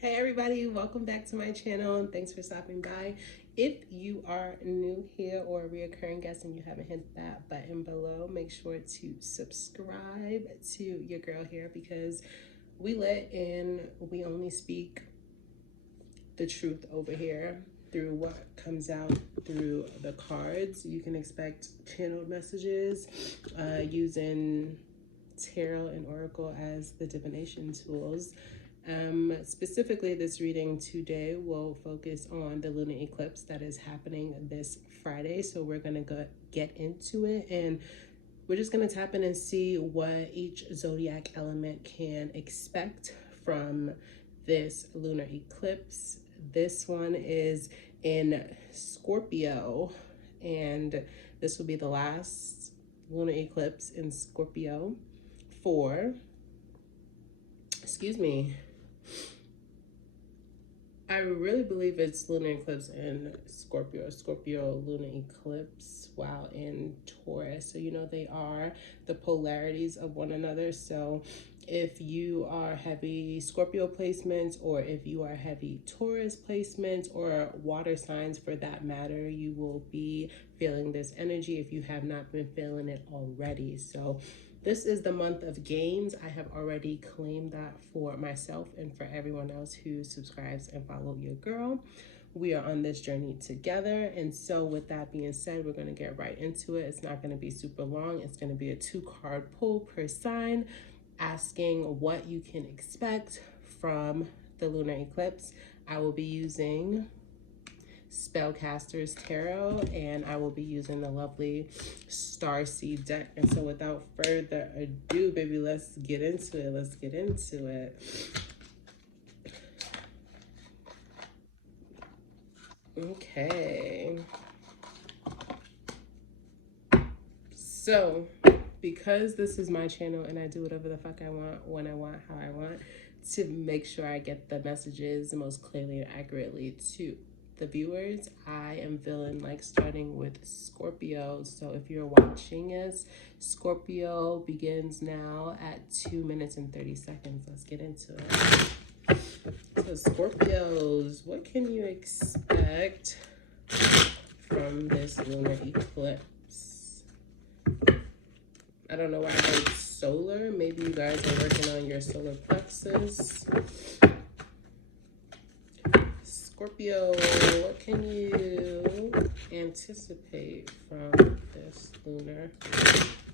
Hey everybody, welcome back to my channel and thanks for stopping by. If you are new here or a reoccurring guest and you haven't hit that button below, make sure to subscribe to your girl here because we lit and we only speak the truth over here through what comes out through the cards. You can expect channeled messages using tarot and oracle as the divination tools. Specifically, this reading today will focus on the lunar eclipse that is happening this Friday. So we're going to get into it and we're just going to tap in and see what each zodiac element can expect from this lunar eclipse. This one is in Scorpio, and this will be the last lunar eclipse in Scorpio for, I really believe it's lunar eclipse in Scorpio lunar eclipse while in Taurus. So, you know, they are the polarities of one another. So if you are heavy Scorpio placements, or if you are heavy Taurus placements, or water signs for that matter, you will be feeling this energy if you have not been feeling it already. So this is the month of gains. I have already claimed that for myself and for everyone else who subscribes and follow your girl. We are on this journey together. And so with that being said, we're going to get right into it. It's not going to be super long. It's going to be a 2-card pull per sign, asking what you can expect from the lunar eclipse. I will be using Spellcasters Tarot, and I will be using the lovely Starseed deck. And so without further ado, baby, let's get into it. Okay. So because this is my channel and I do whatever the fuck I want, when I want, how I want, to make sure I get the messages most clearly and accurately to the viewers, I am feeling like starting with Scorpio. So if you're watching us, Scorpio begins now at 2 minutes and 30 seconds. Let's get into it. So Scorpios, what can you expect from this lunar eclipse? I don't know why I heard solar. Maybe you guys are working on your solar plexus. Scorpio, what can you anticipate from this lunar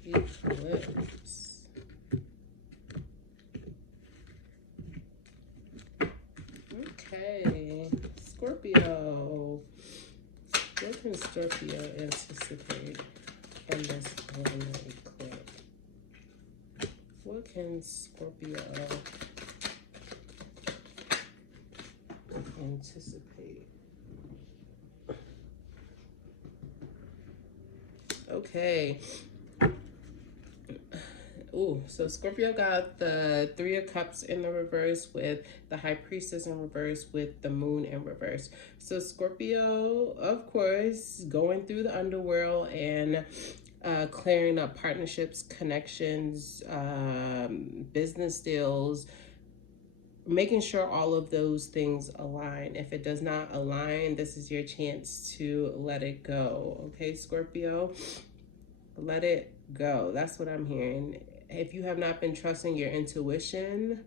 eclipse? Okay, Scorpio, what can Scorpio anticipate from this lunar eclipse? What can Scorpio anticipate? Okay. Ooh, so Scorpio got the 3 of Cups in the reverse, with the High Priestess in reverse, with the Moon in reverse. So Scorpio, of course, going through the underworld and clearing up partnerships, connections, business deals, making sure all of those things align. If it does not align, this is your chance to let it go. Okay, Scorpio, let it go. That's what I'm hearing. If you have not been trusting your intuition,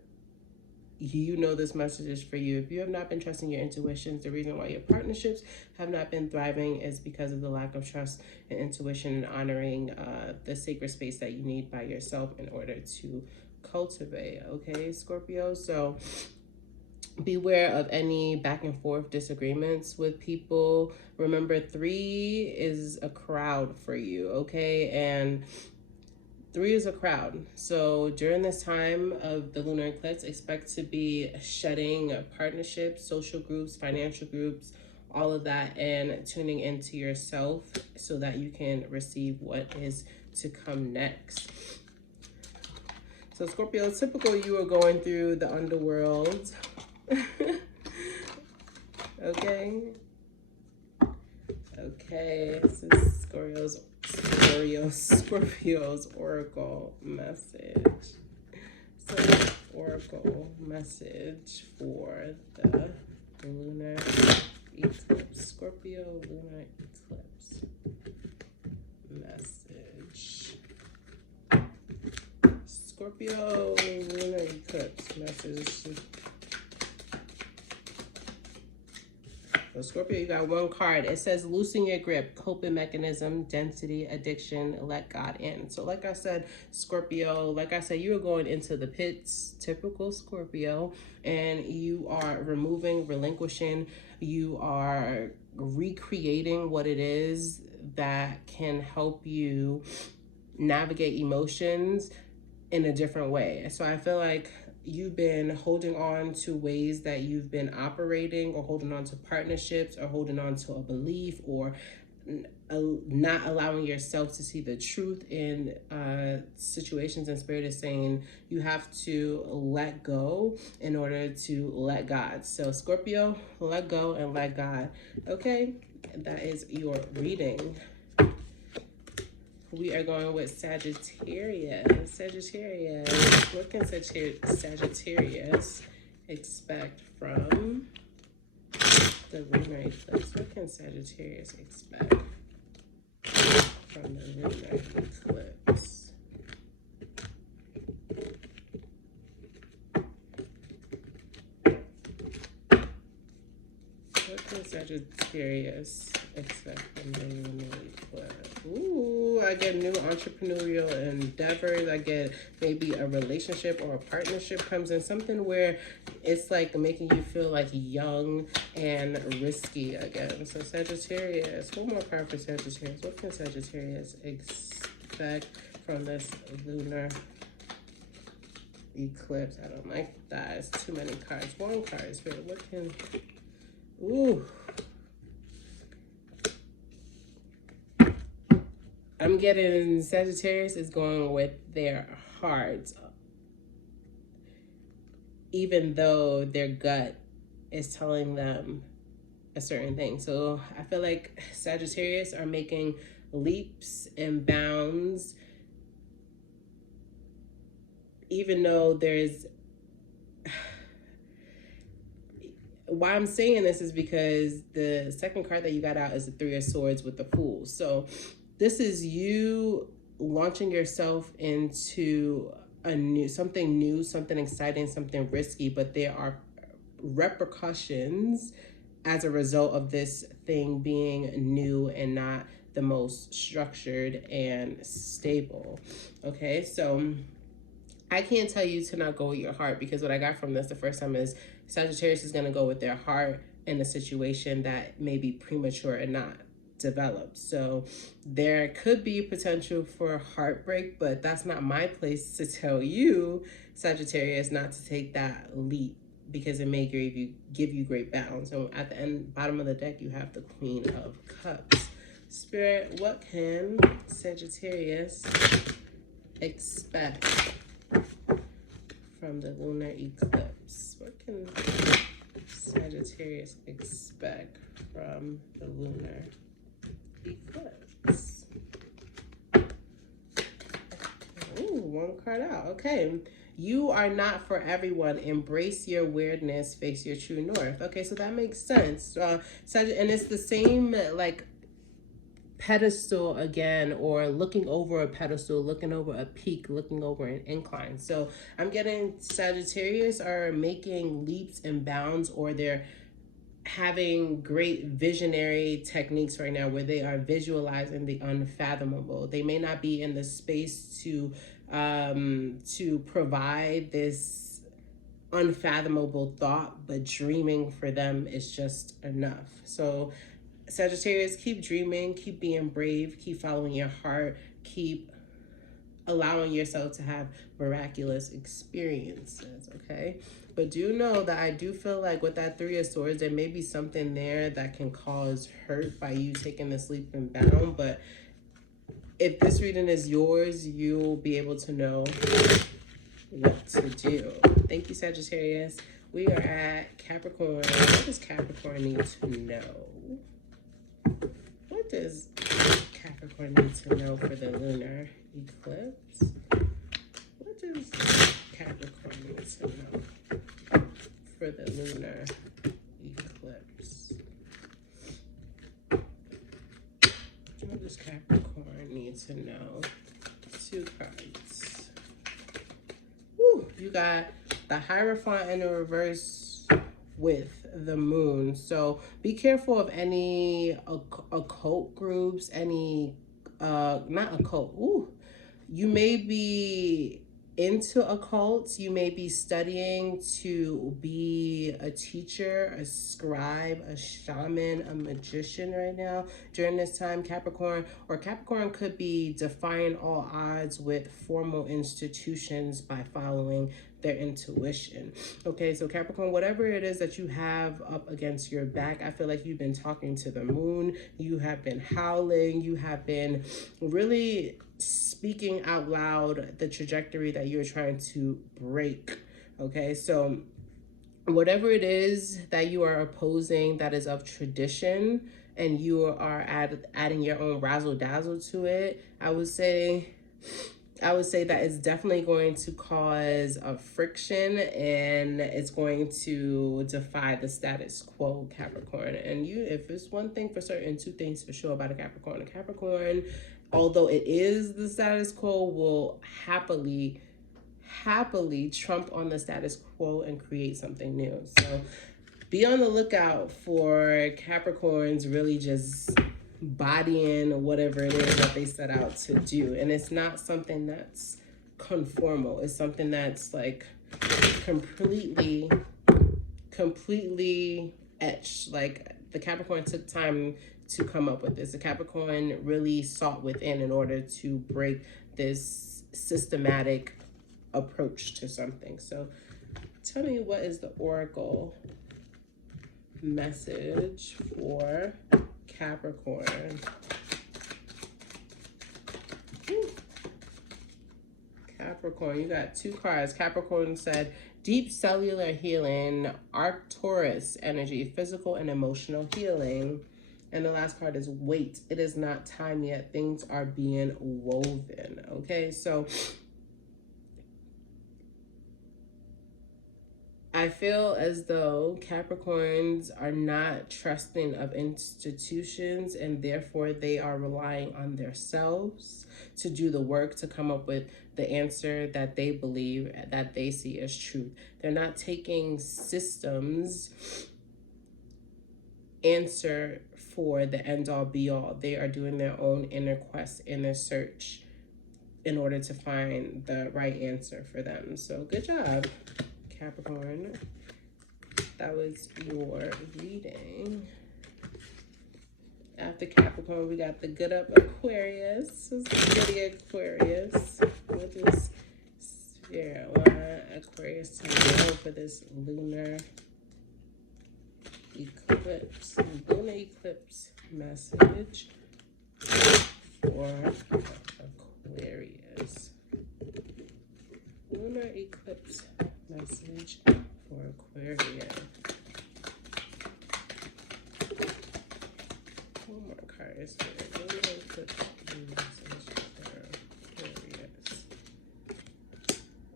you know this message is for you. If you have not been trusting your intuitions, the reason why your partnerships have not been thriving is because of the lack of trust and intuition, and honoring the sacred space that you need by yourself in order to cultivate. Okay, Scorpio, so beware of any back and forth disagreements with people. Remember, 3 is a crowd for you, okay? And 3 is a crowd. So during this time of the lunar eclipse, expect to be shedding partnerships, social groups, financial groups, all of that, and tuning into yourself so that you can receive what is to come next. So Scorpio, typical, you are going through the underworld. Okay, this is Scorpio's oracle message. So oracle message for the lunar eclipse. Scorpio lunar eclipse message. Scorpio lunar eclipse message. So Scorpio, you got one card. It says loosen your grip, coping mechanism, density, addiction, let God in. So like I said, Scorpio, like I said, you are going into the pits, typical Scorpio, and you are removing, relinquishing, you are recreating what it is that can help you navigate emotions in a different way. So I feel like you've been holding on to ways that you've been operating, or holding on to partnerships, or holding on to a belief, or not allowing yourself to see the truth in situations. And Spirit is saying you have to let go in order to let God. So Scorpio, let go and let God. Okay, that is your reading. We are going with Sagittarius. Sagittarius. What can Sagittarius expect from the lunar eclipse? What can Sagittarius expect from the lunar eclipse? What can Sagittarius expect from the lunar eclipse? Ooh, I get new entrepreneurial endeavors. I get maybe a relationship or a partnership comes in, something where it's like making you feel like young and risky again. So Sagittarius, one more card for Sagittarius. What can Sagittarius expect from this lunar eclipse? I don't like that. It's too many cards. One card, Spirit. What can... Ooh. I'm getting Sagittarius is going with their heart, even though their gut is telling them a certain thing. So I feel like Sagittarius are making leaps and bounds, even though there's... Why I'm saying this is because the second card that you got out is the Three of Swords with the Fool. So this is you launching yourself into something new, something exciting, something risky, but there are repercussions as a result of this thing being new and not the most structured and stable. Okay, so I can't tell you to not go with your heart, because what I got from this the first time is Sagittarius is going to go with their heart in a situation that may be premature and not developed. So there could be potential for heartbreak, but that's not my place to tell you, Sagittarius, not to take that leap, because it may give you great balance. So at the end, bottom of the deck, you have the Queen of Cups. Spirit, what can Sagittarius expect from the lunar eclipse? What can Sagittarius expect from the lunar eclipse? Ooh, one card out. Okay. You are not for everyone. Embrace your weirdness. Face your true north. Okay, so that makes sense. And it's the same, like, pedestal again, or looking over a pedestal, looking over a peak, looking over an incline. So I'm getting Sagittarius are making leaps and bounds, or they're having great visionary techniques right now where they are visualizing the unfathomable. They may not be in the space to provide this unfathomable thought, but dreaming for them is just enough. So Sagittarius, keep dreaming, keep being brave, keep following your heart, keep allowing yourself to have miraculous experiences, okay? But do know that I do feel like with that Three of Swords, there may be something there that can cause hurt by you taking this leap and bound. But if this reading is yours, you'll be able to know what to do. Thank you, Sagittarius. We are at Capricorn. What does Capricorn need to know? What does Capricorn need to know for the lunar eclipse? What does Capricorn needs to know for the lunar eclipse? What does Capricorn need to know? 2 cards. Woo, you got the Hierophant in the reverse with the moon. So be careful of any occult groups, any, not occult, ooh. You may be into occults. You may be studying to be a teacher, a scribe, a shaman, a magician right now during this time, Capricorn. Or Capricorn could be defying all odds with formal institutions by following their intuition. Okay, so Capricorn, whatever it is that you have up against your back, I feel like you've been talking to the moon. You have been howling. You have been really speaking out loud the trajectory that you're trying to break. Okay, so whatever it is that you are opposing that is of tradition and you are adding your own razzle dazzle to it, I would say that it's definitely going to cause a friction, and it's going to defy the status quo, Capricorn. And if it's one thing for certain, 2 things for sure about a Capricorn, although it is the status quo, will happily trump on the status quo and create something new. So be on the lookout for Capricorns really just bodying whatever it is that they set out to do. And it's not something that's conformal. It's something that's like completely etched. Like the Capricorn took time to come up with this. The Capricorn really sought within in order to break this systematic approach to something. So tell me, what is the Oracle message for Capricorn? Woo. Capricorn, you got 2 cards. Capricorn said deep cellular healing, Arcturus energy, physical and emotional healing. And the last card is wait. It is not time yet. Things are being woven. Okay, so I feel as though Capricorns are not trusting of institutions, and therefore they are relying on themselves to do the work to come up with the answer that they believe, that they see as truth. They're not taking systems answer for the end all be all. They are doing their own inner quest, inner search in order to find the right answer for them. So good job, Capricorn. That was your reading. After Capricorn, we got the good up Aquarius. Goody Aquarius. What is Spirit want Aquarius to know for this lunar eclipse? Lunar eclipse message for Aquarius. Lunar eclipse message for Aquarius. One more card is here. Lunar eclipse message for Aquarius.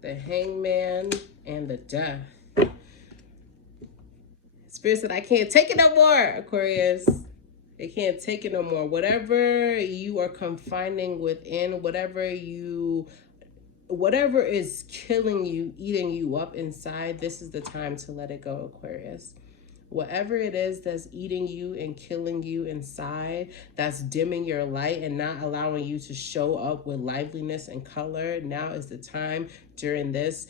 The Hangman and the Death. Spirit said, I can't take it no more, Aquarius. They can't take it no more. Whatever you are confining within, whatever is killing you, eating you up inside, this is the time to let it go, Aquarius. Whatever it is that's eating you and killing you inside, that's dimming your light and not allowing you to show up with liveliness and color, now is the time during this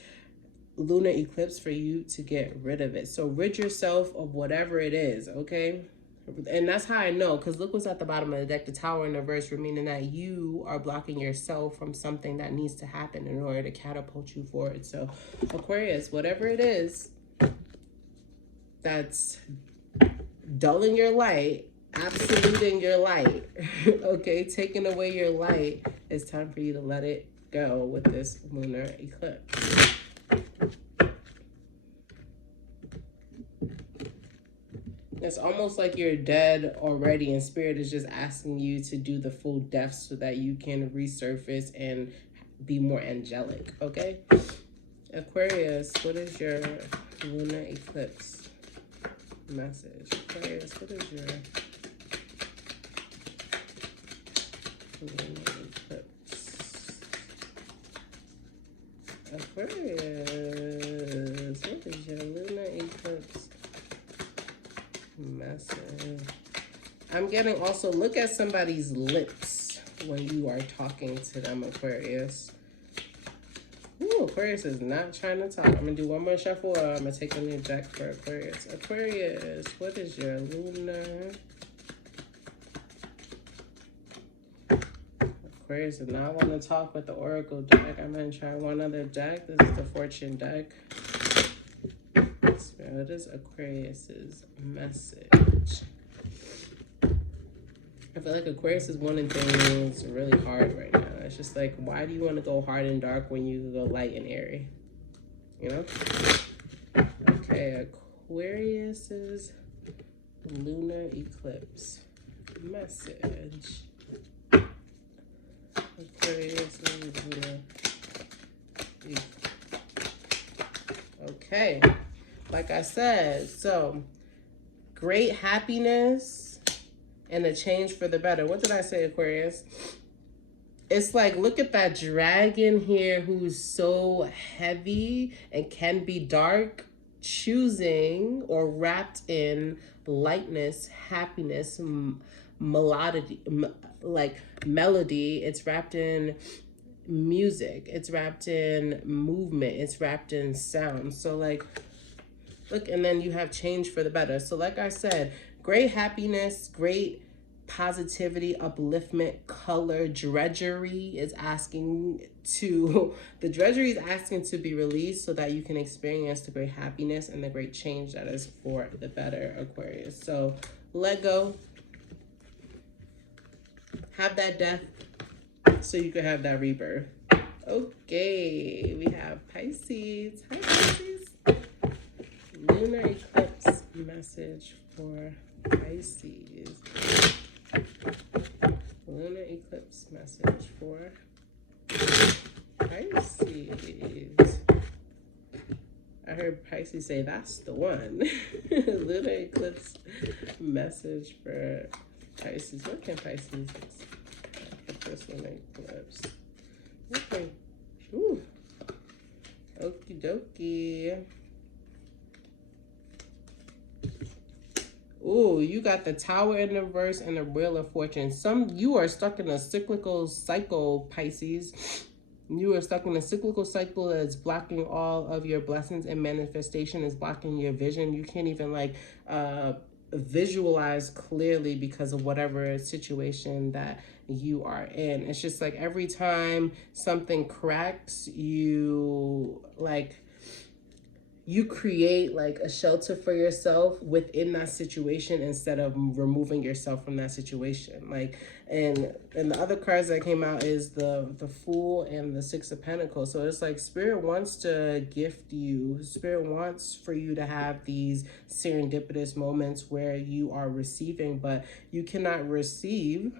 lunar eclipse for you to get rid of it. So rid yourself of whatever it is, okay? And that's how I know, because look what's at the bottom of the deck, the Tower in reverse, meaning that you are blocking yourself from something that needs to happen in order to catapult you forward. So Aquarius, whatever it is that's dulling your light, absoluting your light, okay, taking away your light, it's time for you to let it go with this lunar eclipse. It's almost like you're dead already, and Spirit is just asking you to do the full death so that you can resurface and be more angelic, okay? Aquarius, what is your lunar eclipse message? Aquarius, what is your lunar eclipse? Aquarius, what is your lunar eclipse message? I'm getting also, look at somebody's lips when you are talking to them, Aquarius. Ooh, Aquarius is not trying to talk. I'm going to do one more shuffle, or I'm going to take a new deck for Aquarius. Aquarius, what is your lunar? Aquarius does not want to talk with the Oracle deck. I'm going to try one other deck. This is the Fortune deck. What is Aquarius's message? I feel like Aquarius is wanting things really hard right now. It's just like, why do you want to go hard and dark when you can go light and airy? You know? Okay, Aquarius's lunar eclipse message. Aquarius's lunar eclipse. Okay, like I said, so great happiness and a change for the better. What did I say, Aquarius? It's like, look at that dragon here who's so heavy and can be dark, choosing or wrapped in lightness, happiness, melody, like melody. It's wrapped in music. It's wrapped in movement. It's wrapped in sound. So like, look, and then you have change for the better. So like I said, great happiness, great positivity, upliftment, color. Drudgery is asking to, the drudgery is asking to be released so that you can experience the great happiness and the great change that is for the better, Aquarius. So let go. Have that death so you can have that rebirth. Okay, we have Pisces. Hi, Pisces. Lunar eclipse message for Pisces. Lunar eclipse message for Pisces. I heard Pisces say that's the one. Lunar eclipse message for Pisces. What can Pisces get this lunar eclipse? Okay. Ooh. Okie dokie. Ooh, you got the Tower in the reverse and the Wheel of Fortune. You are stuck in a cyclical cycle, Pisces. You are stuck in a cyclical cycle that's blocking all of your blessings, and manifestation is blocking your vision. You can't even like visualize clearly because of whatever situation that you are in. It's just like every time something cracks, you create like a shelter for yourself within that situation instead of removing yourself from that situation. Like, and the other cards that came out is the Fool and the Six of Pentacles. So it's like Spirit wants to gift you. Spirit wants for you to have these serendipitous moments where you are receiving, but you cannot receive.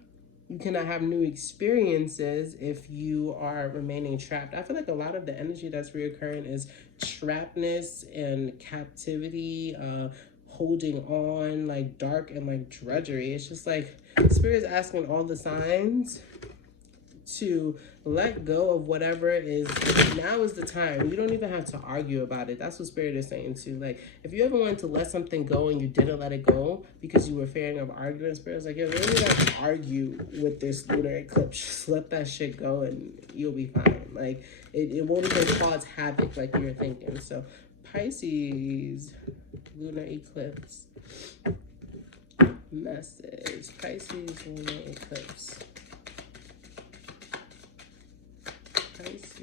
You cannot have new experiences if you are remaining trapped. I feel like a lot of the energy that's reoccurring is trappedness and captivity, holding on, like dark and like drudgery. It's just like Spirit's asking all the signs to let go of whatever is. Now is the time. You don't even have to argue about it. That's what Spirit is saying too. Like, if you ever wanted to let something go and you didn't let it go because you were fearing of arguing, Spirit's like, yo, you don't even have to argue with this lunar eclipse. Just let that shit go and you'll be fine. Like, it won't even cause havoc like you're thinking. So Pisces lunar eclipse message. Pisces lunar eclipse. Pisces.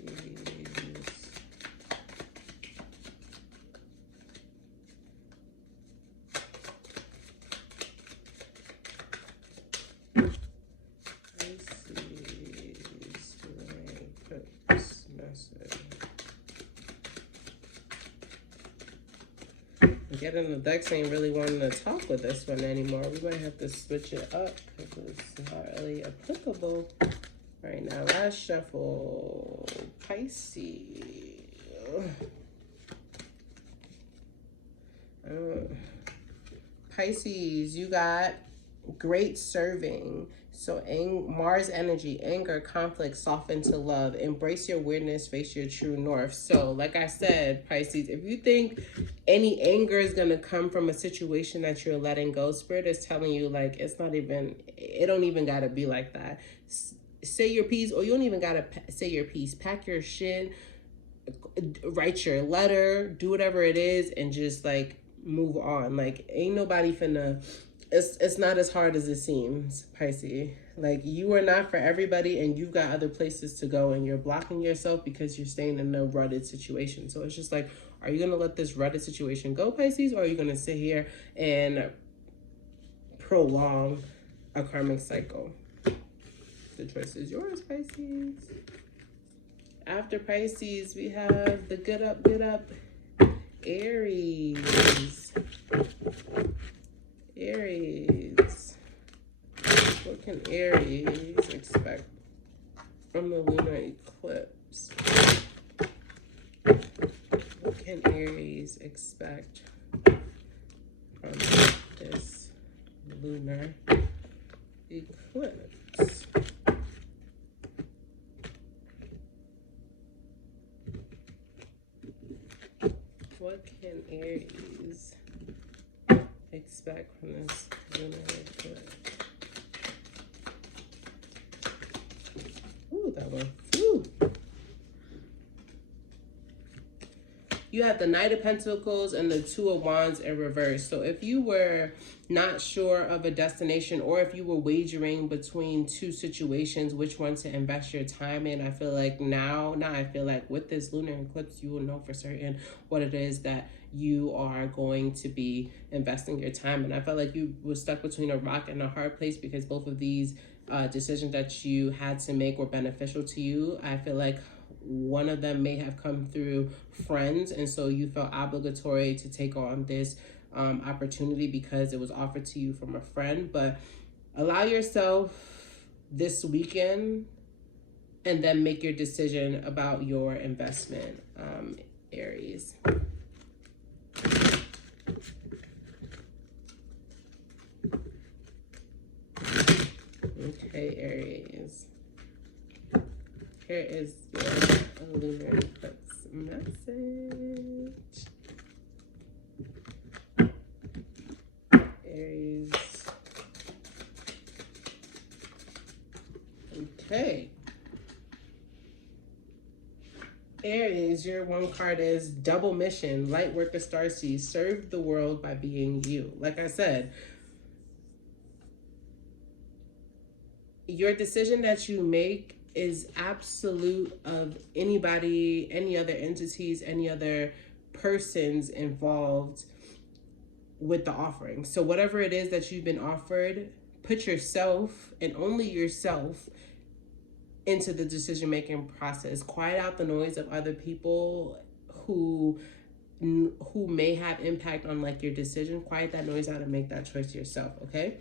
Getting the decks ain't really wanting to talk with this one anymore. We might have to switch it up because it's not really applicable right now. Last shuffle. Pisces. Pisces, you got great serving. So Mars energy, anger, conflict, soften to love. Embrace your weirdness, face your true north. So like I said, Pisces, if you think any anger is going to come from a situation that you're letting go, Spirit is telling you, like, it's not even, it don't even got to be like that. Say your piece, or you don't even got to say your piece. Pack your shit, write your letter, do whatever it is, and just like move on. Like, ain't nobody finna, it's not as hard as it seems, Pisces. Like, you are not for everybody, and you've got other places to go, and you're blocking yourself because you're staying in a rutted situation. So it's just like, are you gonna let this rutted situation go, Pisces, or are you gonna sit here and prolong a karmic cycle? The choice is yours, Pisces. After Pisces, we have the good up, Aries. Aries. What can Aries expect from the lunar eclipse? What can Aries expect from this lunar eclipse? What can Aries expect from this lunar eclipse? Ooh, that one. Ooh. You have the Knight of Pentacles and the Two of Wands in reverse. So if you were not sure of a destination, or if you were wagering between two situations, which one to invest your time in, I feel like now I feel like with this lunar eclipse, you will know for certain what it is that you are going to be investing your time in. I felt like you were stuck between a rock and a hard place, because both of these decisions that you had to make were beneficial to you. I feel like one of them may have come through friends, and so you felt obligatory to take on this opportunity because it was offered to you from a friend. But allow yourself this weekend and then make your decision about your investment, Aries. Okay, Aries. Here is your lunar eclipse message. Aries. Okay. Aries, your one card is double mission, light work of starseed, serve the world by being you. Like I said, your decision that you make is absolute of anybody, any other entities, any other persons involved with the offering. So whatever it is that you've been offered, put yourself and only yourself into the decision-making process. Quiet out the noise of other people who may have impact on like your decision. Quiet that noise out and make that choice yourself, okay?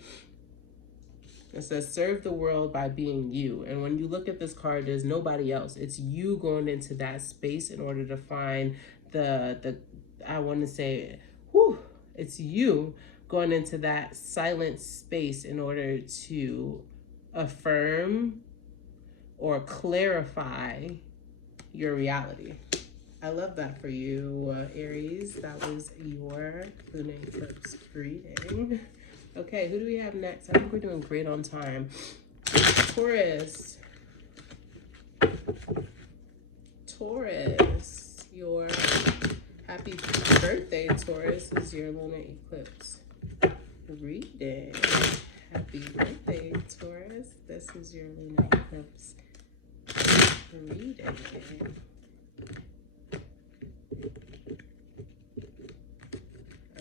It says, serve the world by being you. And when you look at this card, there's nobody else. It's you going into that space in order to find I want to say, it's you going into that silent space in order to affirm or clarify your reality. I love that for you, Aries. That was your lunar eclipse reading. Okay, who do we have next? I think we're doing great on time. Taurus. Taurus, your happy birthday, Taurus, is your lunar eclipse reading. Happy birthday, Taurus. This is your lunar eclipse reading.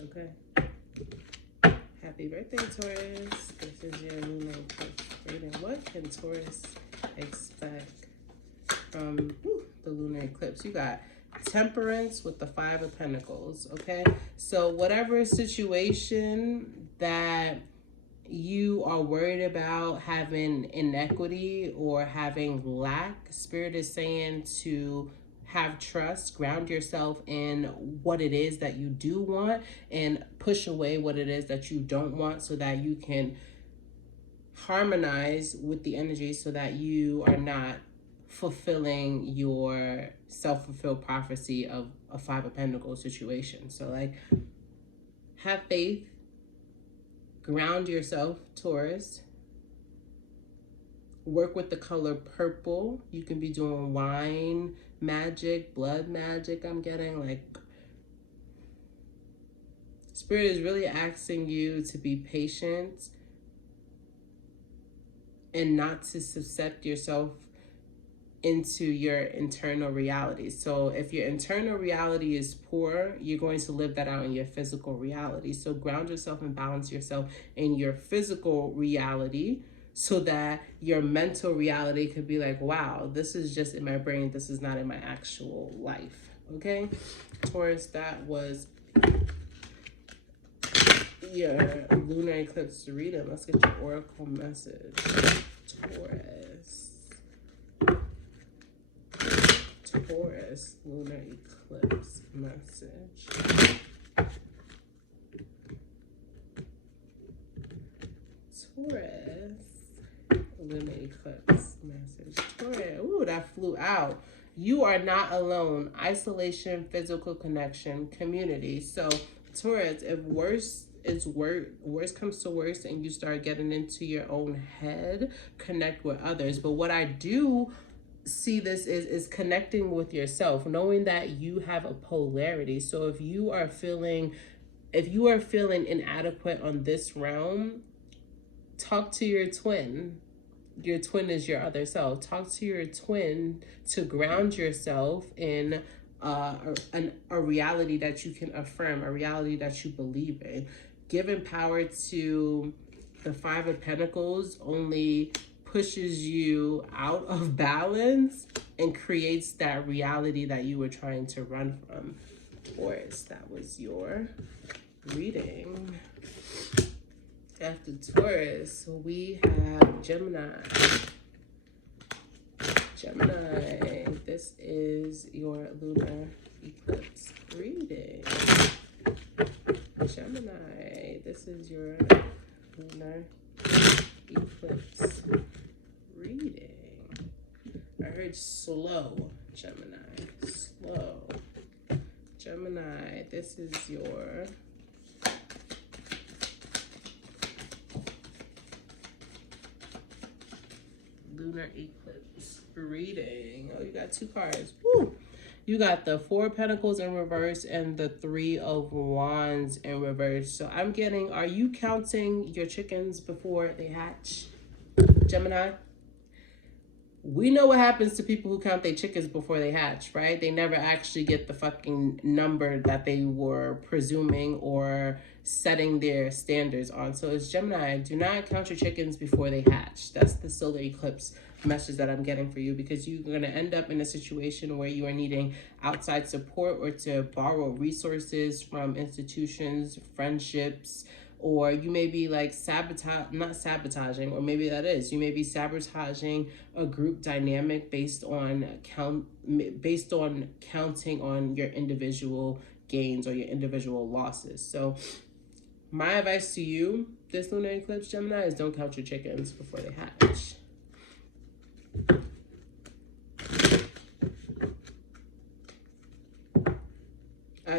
Okay. Happy birthday, Taurus. This is your lunar eclipse reading. What can Taurus expect from the lunar eclipse? You got Temperance with the Five of Pentacles, okay? So whatever situation that you are worried about having inequity or having lack, Spirit is saying to have trust, ground yourself in what it is that you do want, and push away what it is that you don't want so that you can harmonize with the energy so that you are not fulfilling your self-fulfilled prophecy of a Five of Pentacles situation. So like, have faith, ground yourself, Taurus. Work with the color purple. You can be doing wine magic, blood magic. I'm getting like, Spirit is really asking you to be patient and not to subject yourself into your internal reality. So if your internal reality is poor, you're going to live that out in your physical reality. So ground yourself and balance yourself in your physical reality so that your mental reality could be like, wow, this is just in my brain. This is not in my actual life. Okay, Taurus, that was your lunar eclipse reading. Let's get your oracle message, Taurus. Taurus lunar eclipse message. Taurus lunar eclipse message. Taurus. Ooh, that flew out. You are not alone. Isolation, physical connection, community. So Taurus, if worse comes to worse and you start getting into your own head, connect with others. But what I do see this is connecting with yourself, knowing that you have a polarity. So if you are feeling inadequate on this realm, talk to your twin. Your twin is your other self. Talk to your twin to ground yourself in a reality that you can affirm, a reality that you believe in. Giving power to the Five of Pentacles only pushes you out of balance and creates that reality that you were trying to run from. Taurus, that was your reading. After Taurus, we have Gemini. Gemini, this is your lunar eclipse reading. Gemini, this is your lunar eclipse reading. I heard slow, Gemini, slow. Gemini, this is your lunar eclipse reading. Oh, you got two cards. Woo! You got the Four of Pentacles in reverse and the Three of Wands in reverse. So I'm getting, are you counting your chickens before they hatch, Gemini? We know what happens to people who count their chickens before they hatch, right? They never actually get the fucking number that they were presuming or setting their standards on. So it's Gemini, do not count your chickens before they hatch. That's the solar eclipse message that I'm getting for you, because you're going to end up in a situation where you are needing outside support or to borrow resources from institutions, friendships, or you may be like not sabotaging, or maybe that is, you may be sabotaging a group dynamic based on counting on your individual gains or your individual losses. So my advice to you, this lunar eclipse, Gemini, is don't count your chickens before they hatch.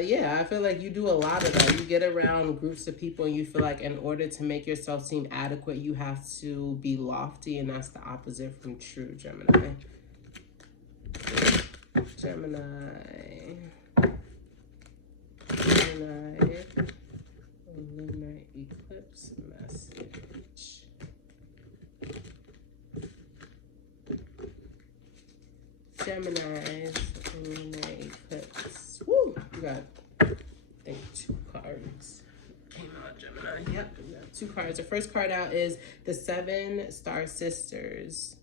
Yeah, I feel like you do a lot of that. You get around groups of people and you feel like in order to make yourself seem adequate, you have to be lofty, and that's the opposite from true, Gemini. Gemini. Lunar eclipse message. Gemini's lunar eclipse. Woo! You got, I think, two cards. Came out, Gemini. Yep, you got two cards. The first card out is the Seven Star Sisters.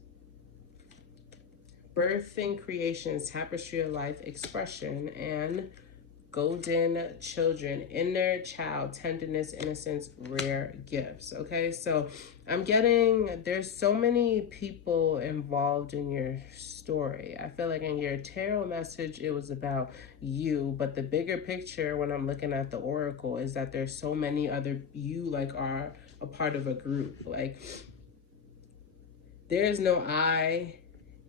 Birth and creation, tapestry of life, expression, and golden children, inner child, tenderness, innocence, rare gifts. Okay, so I'm getting, there's so many people involved in your story. I feel like in your tarot message, it was about you, but the bigger picture when I'm looking at the oracle is that there's so many other, you like are a part of a group. Like, there's no I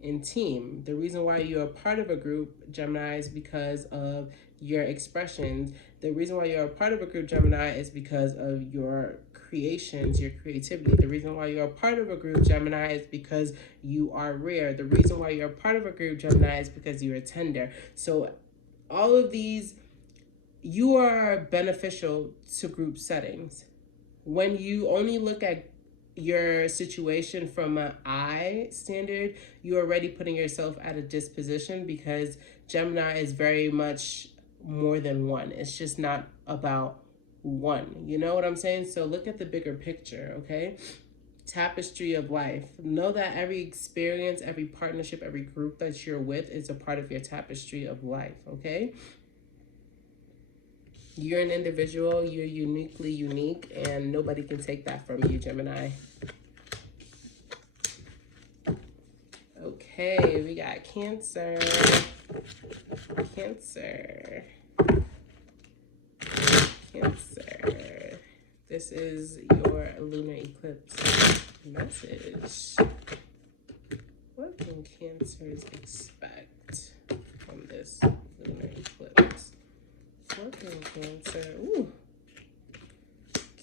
in team. The reason why you're a part of a group, Gemini, is because of your expressions. The reason why you're a part of a group, Gemini, is because of your creations, your creativity. The reason why you're a part of a group, Gemini, is because you are rare. The reason why you're a part of a group, Gemini, is because you're tender. So all of these, you are beneficial to group settings. When you only look at your situation from an I standard, you're already putting yourself at a disposition, because Gemini is very much more than one. It's just not about one. You know what I'm saying? So look at the bigger picture, okay? Tapestry of life. Know that every experience, every partnership, every group that you're with is a part of your tapestry of life, okay? You're an individual, you're uniquely unique, and nobody can take that from you, Gemini. Okay, we got Cancer. Cancer. Cancer. This is your lunar eclipse message. What can Cancers expect from this lunar eclipse? What can Cancer? Ooh.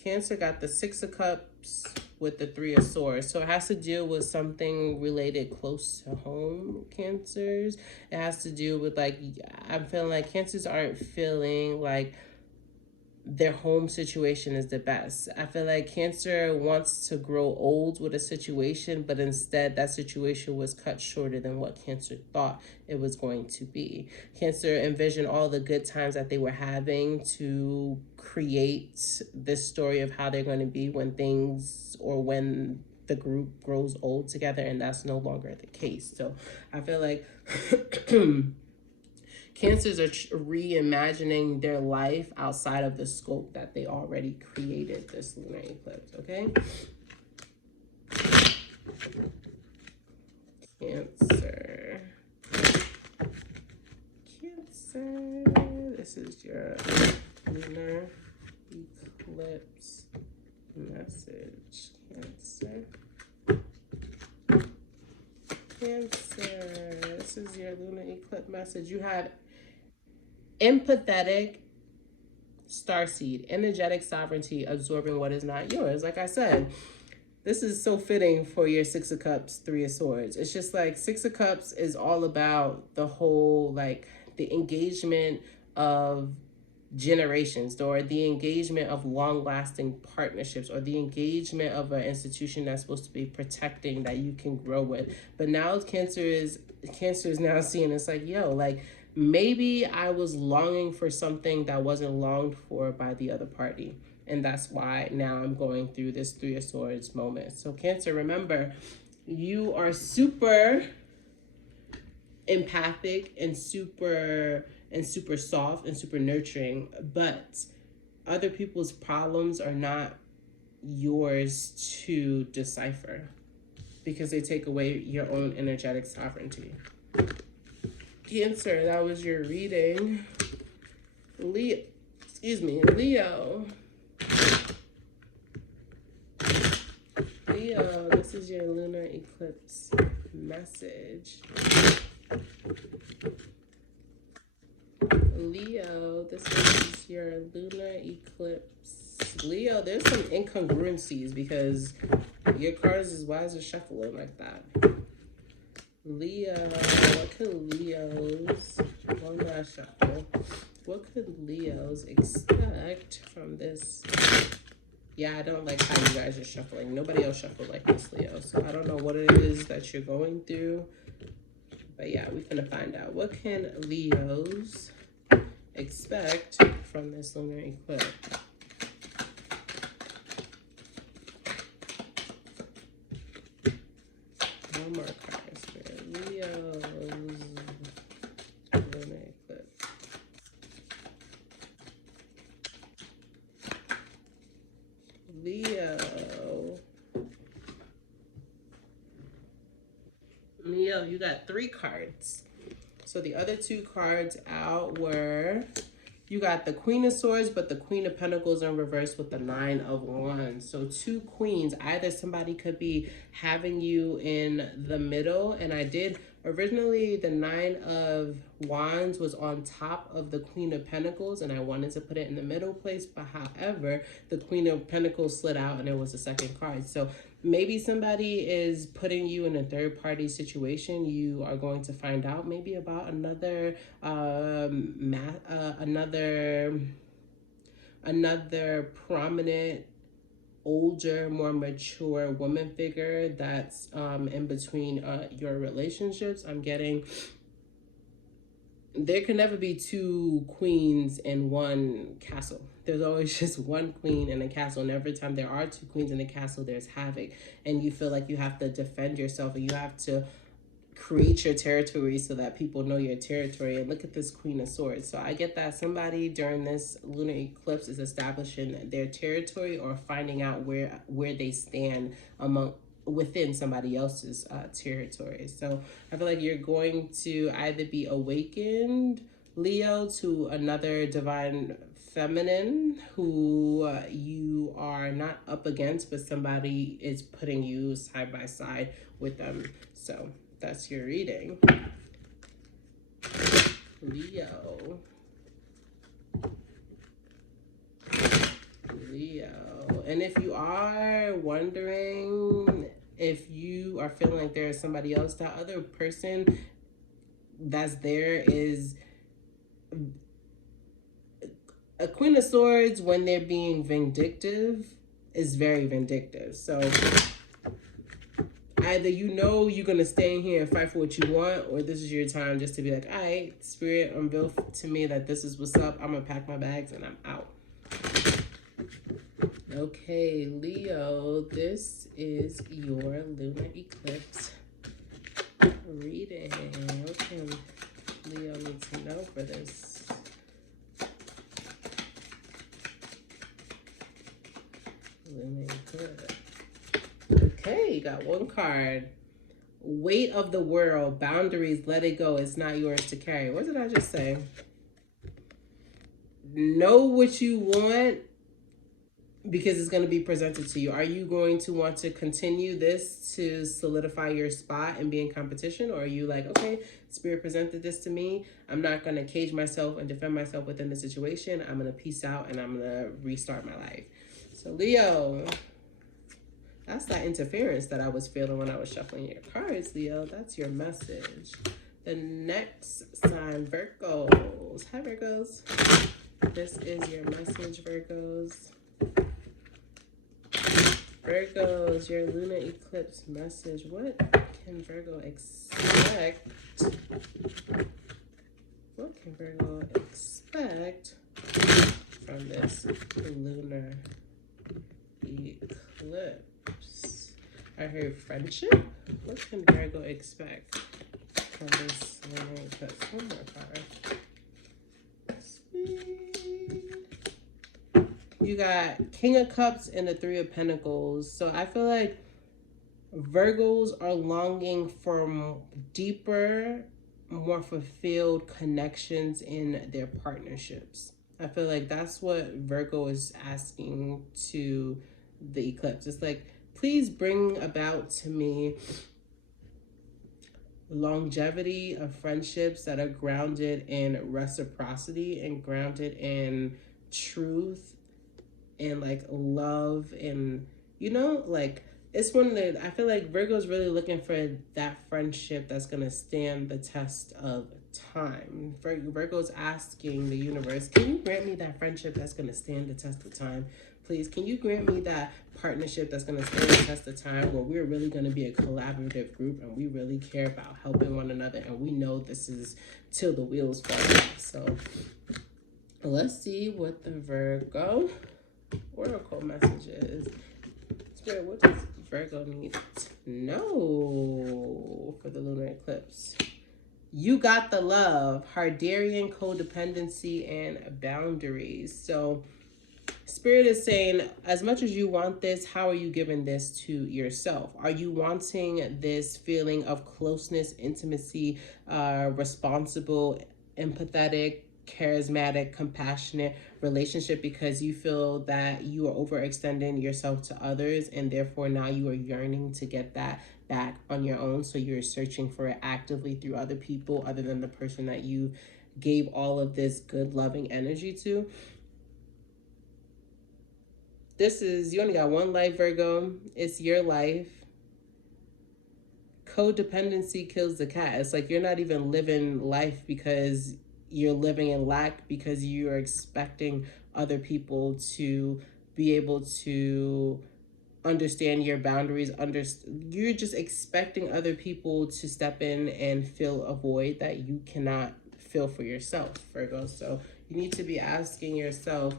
Cancer got the Six of Cups with the Three of Swords. So it has to deal with something related close to home, Cancers. It has to do with, like, I'm feeling like Cancers aren't feeling like their home situation is the best. I feel like Cancer wants to grow old with a situation, but instead that situation was cut shorter than what Cancer thought it was going to be. Cancer envisioned all the good times that they were having to create this story of how they're going to be when things, or when the group grows old together, and that's no longer the case. So I feel like Cancers are reimagining their life outside of the scope that they already created this lunar eclipse, okay? Cancer. Cancer. This is your lunar eclipse message. Cancer. Cancer. This is your lunar eclipse message. You have empathetic starseed, energetic sovereignty, absorbing what is not yours. Like I said, this is so fitting for your Six of Cups, Three of Swords. It's just like Six of Cups is all about the whole, like, the engagement of generations, or the engagement of long-lasting partnerships, or the engagement of an institution that's supposed to be protecting, that you can grow with. But now Cancer is now seeing, it's like, yo, like, maybe I was longing for something that wasn't longed for by the other party, and that's why now I'm going through this Three of Swords moment. So Cancer, remember, you are super empathic and super soft and super nurturing, but other people's problems are not yours to decipher, because they take away your own energetic sovereignty. Cancer, that was your reading. Leo, this is your lunar eclipse message. Leo, this is your lunar eclipse. Leo, there's some incongruencies, because your cards is why is it shuffling like that? Leo, what could Leos, one last shuffle, what could Leos expect from this? Yeah, I don't like how you guys are shuffling. Nobody else shuffled like this, Leo. So I don't know what it is that you're going through. But yeah, we're gonna find out. What can Leos expect from this lunar eclipse? One more card for Leo's lunar eclipse. Leo. Leo, you got 3 cards. So the other 2 cards out were, you got the Queen of Swords, but the Queen of Pentacles in reverse with the 9 of Wands. So 2 queens. Either somebody could be having you in the middle. And I did, originally the 9 of Wands was on top of the Queen of Pentacles, and I wanted to put it in the middle place. But however, the Queen of Pentacles slid out and it was the second card. So maybe somebody is putting you in a third party situation. You are going to find out maybe about another another prominent, older, more mature woman figure that's in between your relationships. I'm getting, there can never be 2 queens in one castle. There's always just one queen in a castle, and every time there are 2 queens in a castle, there's havoc, and you feel like you have to defend yourself, and you have to create your territory so that people know your territory. And look at this Queen of Swords. So I get that somebody during this lunar eclipse is establishing their territory or finding out where they stand within somebody else's territory. So I feel like you're going to either be awakened, Leo, to another divine feminine who you are not up against, but somebody is putting you side by side with them. So that's your reading, Leo. And if you are wondering if you are feeling like there is somebody else, that other person that's there is a Queen of Swords. When they're being vindictive, is very vindictive. So either you're going to stay in here and fight for what you want, or this is your time just to be like, all right, Spirit, unveil to me that this is what's up. I'm going to pack my bags and I'm out. Okay, Leo, this is your lunar eclipse reading. What can Leo need to know for this? Lunar eclipse. Okay, got 1 card. Weight of the world, boundaries, let it go. It's not yours to carry. What did I just say? Know what you want, because it's going to be presented to you. Are you going to want to continue this to solidify your spot and be in competition? Or are you like, okay, Spirit presented this to me. I'm not going to cage myself and defend myself within the situation. I'm going to peace out and I'm going to restart my life. So Leo, that's that interference that I was feeling when I was shuffling your cards, Leo. That's your message. The next sign, Virgos. Hi, Virgos. This is your message, Virgos. Virgos, your lunar eclipse message. What can Virgo expect? What can Virgo expect from this lunar eclipse? I heard friendship. What can Virgo expect from this lunar eclipse? One more card. You got King of Cups and the 3 of Pentacles. So I feel like Virgos are longing for deeper, more fulfilled connections in their partnerships. I feel like that's what Virgo is asking to the eclipse. It's like, please bring about to me longevity of friendships that are grounded in reciprocity and grounded in truth and like love, and like it's one that I feel like Virgo's really looking for that friendship that's gonna stand the test of time. Virgo's asking the universe, can you grant me that friendship that's gonna stand the test of time? Please, can you grant me that partnership that's gonna stand the test of time, where we're really gonna be a collaborative group and we really care about helping one another, and we know this is till the wheels fall off. So let's see what the Virgo Oracle messages. Spirit, what does Virgo need to know for the lunar eclipse? You got the love, Hardarian codependency, and boundaries. So Spirit is saying, as much as you want this, how are you giving this to yourself? Are you wanting this feeling of closeness, intimacy, responsible, empathetic, charismatic, compassionate relationship because you feel that you are overextending yourself to others and therefore now you are yearning to get that back on your own? So you're searching for it actively through other people other than the person that you gave all of this good, loving energy to. This is, you only got one life, Virgo. It's your life. Codependency kills the cat. It's like you're not even living life because you're living in lack, because you are expecting other people to be able to understand your boundaries. You're just expecting other people to step in and fill a void that you cannot fill for yourself, Virgo. So you need to be asking yourself,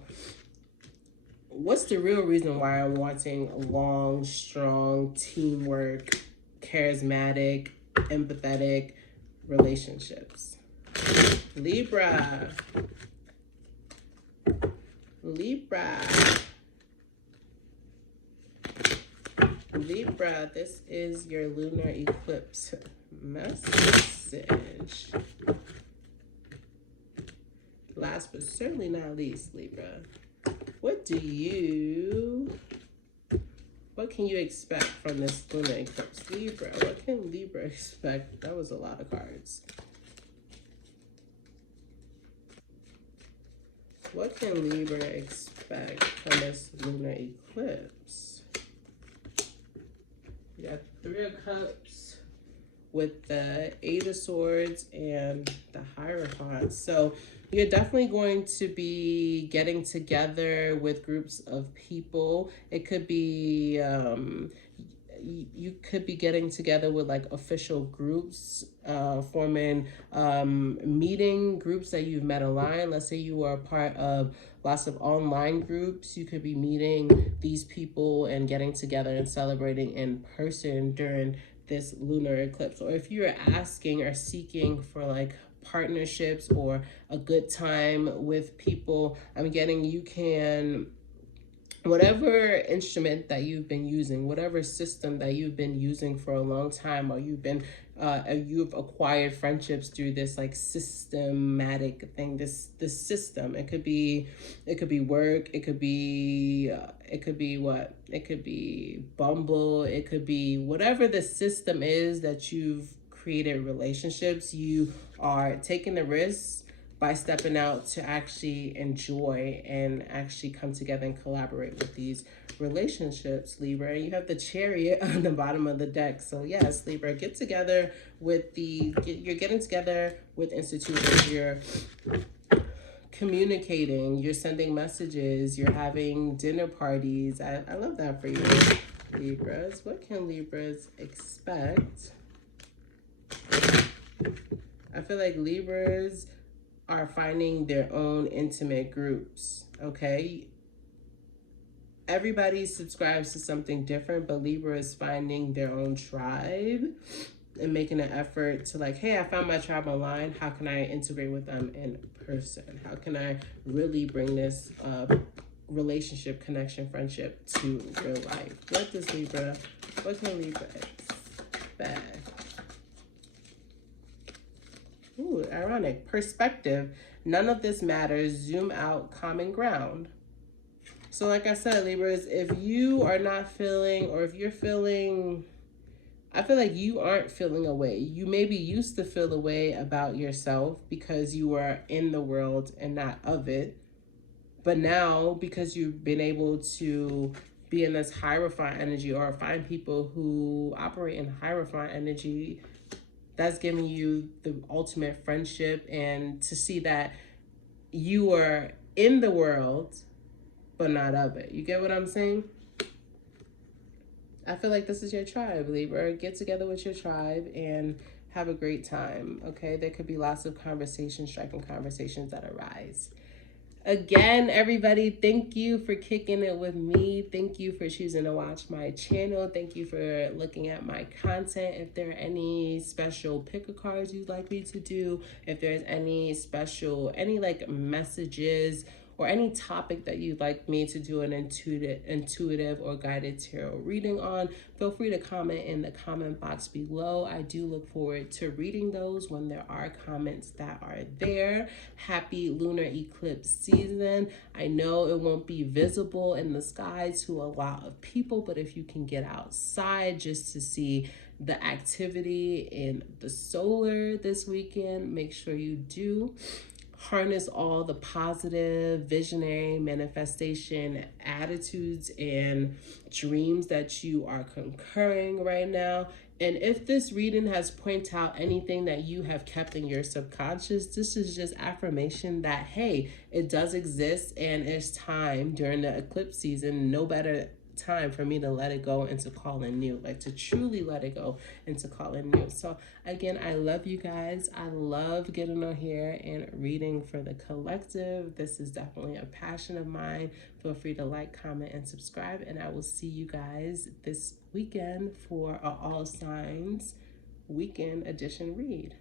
what's the real reason why I'm wanting long, strong, teamwork, charismatic, empathetic relationships? Libra. Libra. Libra, this is your lunar eclipse message. Last but certainly not least, Libra. What can you expect from this lunar eclipse? Libra, what can Libra expect? That was a lot of cards. What can Libra expect from this lunar eclipse? You got Three of Cups with the Eight of Swords and the Hierophant. So you're definitely going to be getting together with groups of people. It could be you could be getting together with like official groups, forming meeting groups that you've met online. Let's say you are part of lots of online groups. You could be meeting these people and getting together and celebrating in person during this lunar eclipse. Or if you're asking or seeking for like partnerships or a good time with people, I'm getting you can, whatever instrument that you've been using, whatever system that you've been using for a long time, or you've acquired friendships through this like systematic thing, this system. It could be work, it could be Bumble, it could be whatever the system is that you've created relationships. You are taking the risks by stepping out to actually enjoy and actually come together and collaborate with these relationships, Libra. And you have the Chariot on the bottom of the deck. So yes, Libra, you're getting together with institutions, you're communicating, you're sending messages, you're having dinner parties. I love that for you, Libras. What can Libras expect? I feel like Libras are finding their own intimate groups, okay? Everybody subscribes to something different, but Libra is finding their own tribe and making an effort to like, hey, I found my tribe online. How can I integrate with them in person? How can I really bring this relationship, connection, friendship to real life? What can Libra expect? Ooh, ironic. Perspective. None of this matters. Zoom out. Common ground. So like I said, Libras, if you are not feeling, or if you're feeling, I feel like you aren't feeling a way. You maybe used to feel a way about yourself because you were in the world and not of it. But now, because you've been able to be in this Hierophant energy, or find people who operate in Hierophant energy, that's giving you the ultimate friendship, and to see that you are in the world, but not of it. You get what I'm saying? I feel like this is your tribe, Libra. Get together with your tribe and have a great time, okay? There could be lots of conversations, striking conversations that arise. Again, everybody, thank you for kicking it with me. Thank you for choosing to watch my channel. Thank you for looking at my content. If there are any special pick a cards you'd like me to do, if there's any like messages or any topic that you'd like me to do an intuitive or guided tarot reading on, feel free to comment in the comment box below. I do look forward to reading those when there are comments that are there. Happy lunar eclipse season. I know it won't be visible in the sky to a lot of people, but if you can get outside just to see the activity in the solar this weekend, make sure you do. Harness all the positive, visionary manifestation attitudes and dreams that you are concurring right now. And if this reading has pointed out anything that you have kept in your subconscious, this is just affirmation that, hey, it does exist and it's time during the eclipse season. No better time for me to let it go and to call in new, like to truly let it go and to call in new. So again, I love you guys. I love getting on here and reading for the collective. This is definitely a passion of mine. Feel free to like, comment, and subscribe, and I will see you guys this weekend for a all signs weekend edition read.